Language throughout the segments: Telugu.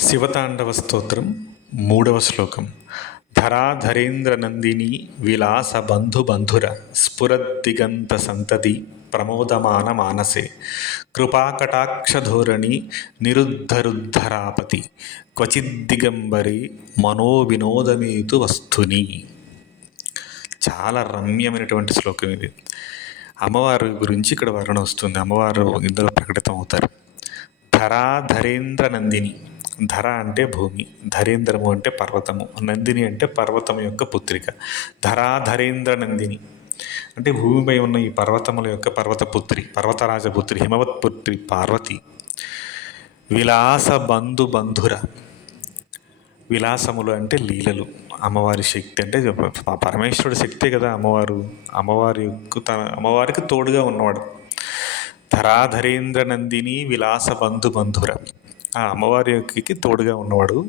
శివతాండవ స్తోత్రం మూడవ శ్లోకం. ధరాధరేంద్ర నందిని విలాస బంధుబంధుర స్ఫురద్దిగంత సంతతి ప్రమోదమాన మానసే. కృపాకటాక్షధోరణి నిరుద్ధరుద్ధరాపతి క్వచిద్దిగంబరి మనోవినోదమేతు వస్తుని. చాలా రమ్యమైనటువంటి శ్లోకం ఇది. అమ్మవారి గురించి ఇక్కడ వర్ణన వస్తుంది. అమ్మవారు ఇందులో ప్రకటితం అవుతారు ధరాధరేంద్ర నందిని ధర అంటే భూమి ధరేంద్రము అంటే పర్వతము నందిని అంటే పర్వతం యొక్క పుత్రిక. ధరా ధరేంద్ర నందిని. అంటే భూమిపై ఉన్న ఈ పర్వతముల యొక్క పర్వత పుత్రి పర్వతరాజపుత్రి హిమవత్ పుత్రి పార్వతి. విలాస బంధు బంధుర. విలాసములు అంటే లీలలు. అమ్మవారి శక్తి అంటే పరమేశ్వరుడు పరమేశ్వరుడి శక్తే కదా అమ్మవారు. అమ్మవారి యొక్క తన అమ్మవారికి తోడుగా ఉన్నవాడు. ధరాధరేంద్ర నందిని విలాస బంధు బంధుర. ఆ అమ్మవారి యొక్కకి తోడుగా ఉన్నవాడు.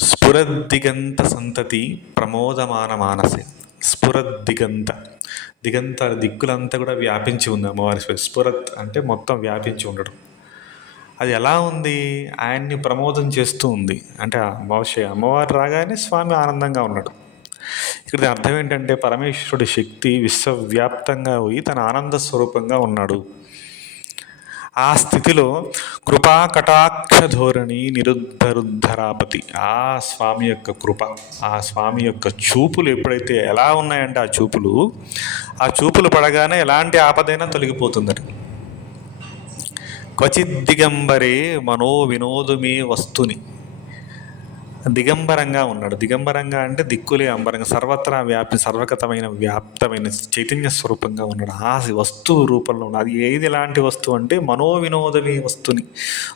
స్ఫురద్దిగంత సంతతి ప్రమోదమాన మానసే. స్ఫురద్దిగంత. దిగంత దిక్కులంతా కూడా వ్యాపించి ఉంది అమ్మవారి స్ఫురత్ అంటే మొత్తం వ్యాపించి ఉండడం. అది ఎలా ఉంది? ఆయన్ని ప్రమోదం చేస్తూ ఉంది. అంటే ఆ బహుశా అమ్మవారు రాగానే స్వామి ఆనందంగా ఉన్నాడు. ఇక్కడ అర్థం ఏంటంటే పరమేశ్వరుడి శక్తి విశ్వవ్యాప్తంగా పోయి తన ఆనంద స్వరూపంగా ఉన్నాడు. ఆ స్థితిలో కృపా కటాక్ష ధోరణి నిరుద్ధరుద్ధరాపతి. ఆ స్వామి యొక్క కృప ఆ స్వామి యొక్క చూపులు ఎప్పుడైతే ఎలా ఉన్నాయంటే ఆ చూపులు ఆ చూపులు పడగానే ఎలాంటి ఆపదైనా తొలగిపోతుందట. క్వచిత్ దిగంబరే మనో వినోదమే వస్తుని. దిగంబరంగా ఉన్నాడు. దిగంబరంగా అంటే దిక్కులే అంబరంగా సర్వత్రా వ్యాప్తి సర్వగతమైన వ్యాప్తమైన చైతన్య స్వరూపంగా ఉన్నాడు. ఆ వస్తువు రూపంలో ఉన్నాడు. అది ఏది ఎలాంటి వస్తువు అంటే మనో వినోదమే వస్తుని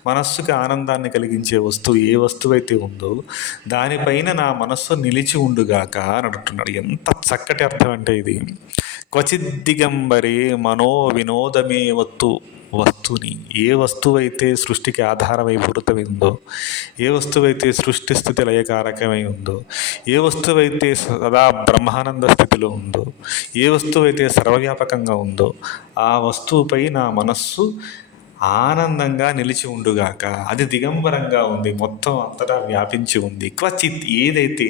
మనస్సుకి ఆనందాన్ని కలిగించే వస్తువు ఏ వస్తువు అయితే ఉందో దానిపైన నా మనస్సు నిలిచి ఉండుగాక అని అంటున్నాడు. ఎంత చక్కటి అర్థం అంటే ఇది. క్వచిత్ దిగంబరే మనో వినోదమే వత్తు. వస్తువుని ఏ వస్తువు అయితే సృష్టికి ఆధారమై పుడతమైందో ఏ వస్తువైతే సృష్టి స్థితి లయకారకమై ఉందో ఏ వస్తువైతే సదా బ్రహ్మానంద స్థితిలో ఉందో ఏ వస్తువైతే సర్వవ్యాపకంగా ఉందో ఆ వస్తువుపై నా మనస్సు ఆనందంగా నిలిచి ఉండుగాక అది దిగంబరంగా ఉంది మొత్తం అంతటా వ్యాపించి ఉంది. క్వచిత్ ఏదైతే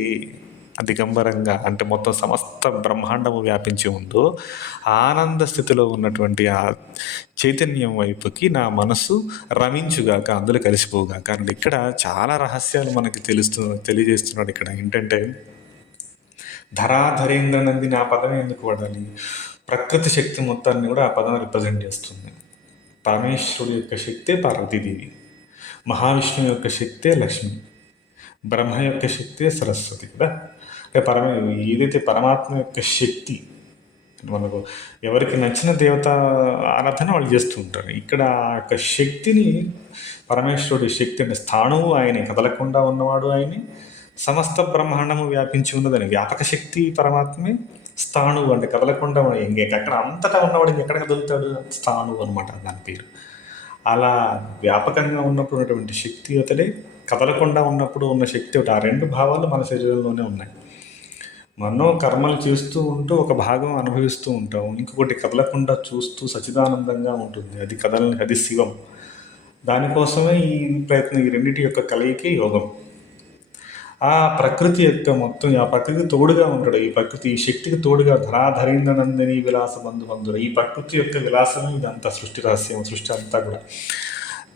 దిగంబరంగా అంటే మొత్తం సమస్త బ్రహ్మాండము వ్యాపించి ఉందో ఆనంద స్థితిలో ఉన్నటువంటి ఆ చైతన్యం వైపుకి నా మనసు రమించుగాక అందులో కలిసిపోగాక. అని ఇక్కడ చాలా రహస్యాలు మనకి తెలుస్తు తెలియజేస్తున్నాడు ఇక్కడ. ఏంటంటే ధరాధరేంద్ర నందిని ఆ పదం ఎందుకు వాడాలి? ప్రకృతి శక్తి మొత్తాన్ని కూడా ఆ పదం రిప్రజెంట్ చేస్తుంది. పరమేశ్వరుడు యొక్క శక్తే పార్వతీదేవి మహావిష్ణువు యొక్క శక్తే లక్ష్మి బ్రహ్మ యొక్క శక్తే సరస్వతి కదా? పరమ ఏదైతే పరమాత్మ యొక్క శక్తి మనకు ఎవరికి నచ్చిన దేవత ఆరాధన వాళ్ళు చేస్తూ ఉంటారు. ఇక్కడ ఆ యొక్క శక్తిని పరమేశ్వరుడి శక్తి అనే స్థానము ఆయనే కదలకుండా ఉన్నవాడు ఆయనే సమస్త బ్రహ్మాండము వ్యాపించి ఉన్నదని వ్యాపక శక్తి పరమాత్మే స్థాణువు అంటే కదలకుండా ఉన్నాడు. ఇంకెక్కడ అంతటా ఉన్నవాడు ఎక్కడ కదులుతాడు? స్థాణువు అనమాట దాని పేరు. అలా వ్యాపకంగా ఉన్నప్పుడు ఉన్నటువంటి శక్తి అతడే కదలకుండా ఉన్నప్పుడు ఉన్న శక్తి ఒకటి ఆ రెండు భావాలు మన శరీరంలోనే ఉన్నాయి. మనం కర్మలు చేస్తూ ఉంటూ ఒక భాగం అనుభవిస్తూ ఉంటాం ఇంకొకటి కదలకుండా చూస్తూ సచిదానందంగా ఉంటుంది. అది కదలని అది శివం. దానికోసమే ఈ ప్రయత్నం ఈ రెండింటి యొక్క కలయికే యోగం. ఆ ప్రకృతి యొక్క మొత్తం ఆ ప్రకృతి తోడుగా ఉంటాడు ఈ ప్రకృతి ఈ శక్తికి తోడుగా ధరాధరీంద్రనందని విలాస బంధు బంధుడు ఈ ప్రకృతి యొక్క విలాసమే ఇదంతా సృష్టి రహస్యం సృష్టి అంతా కూడా.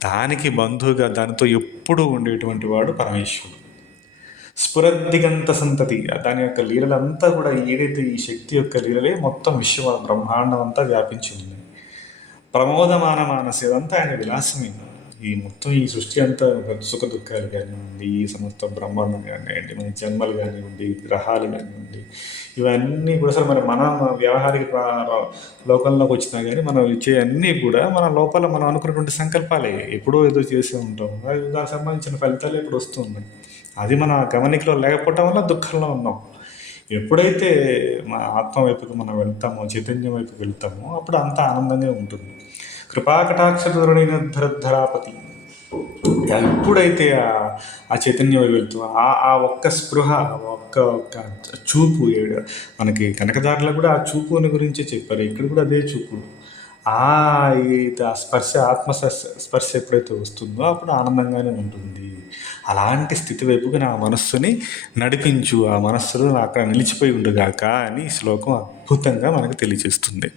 దానికి బంధువుగా దానితో ఎప్పుడూ ఉండేటువంటి వాడు పరమేశ్వరుడు. స్ఫురద్దిగంత సంతతి దాని యొక్క లీలలంతా కూడా ఏదైతే ఈ శక్తి యొక్క లీలలే మొత్తం విశ్వ బ్రహ్మాండం అంతా వ్యాపించి ఉంది ప్రమోదమాన మానసి అదంతా ఆయన విలాసమే ఈ మొత్తం ఈ సృష్టి అంతా సుఖ దుఃఖాలు కానివ్వండి ఈ సమస్త బ్రహ్మాండం కానివ్వండి మన జన్మలు కానివ్వండి గ్రహాలు కానివ్వండి ఇవన్నీ కూడా అసలు మరి మన వ్యవహారిక లోకంలోకి వచ్చినా కానీ మనం ఇచ్చే అన్నీ కూడా మన లోపల మనం అనుకున్నటువంటి సంకల్పాలే. ఎప్పుడో ఏదో చేసే ఉంటాం. అది దానికి సంబంధించిన ఫలితాలు ఇప్పుడు వస్తున్నాయి? అది మన గమనికలో లేకపోవటం వల్ల దుఃఖంలో ఉన్నాం. ఎప్పుడైతే మన ఆత్మ వైపుకు మనం వెళ్తామో చైతన్యం వైపుకి వెళ్తామో అప్పుడు అంత ఆనందంగా ఉంటుంది. కృపాకటాక్ష ధరధరాపతి. ఎప్పుడైతే ఆ- ఆ చైతన్యం వైపు ఆ ఆ ఒక్క స్పృహ ఒక్క ఒక్క చూపు ఏడు మనకి కనకదారులో కూడా ఆ చూపుని గురించి చెప్పారు. ఇక్కడ కూడా అదే చూపు. ఆ ఈ- స్పర్శ ఆత్మ స్పర్శ స్పర్శ ఎప్పుడైతే వస్తుందో అప్పుడు ఆనందంగానే ఉంటుంది. అలాంటి స్థితి వైపుకి నా మనస్సుని నడిపించు. ఆ మనస్సులో అక్కడ నిలిచిపోయి ఉండుగాక అని ఈ శ్లోకం అద్భుతంగా మనకు తెలియజేస్తుంది.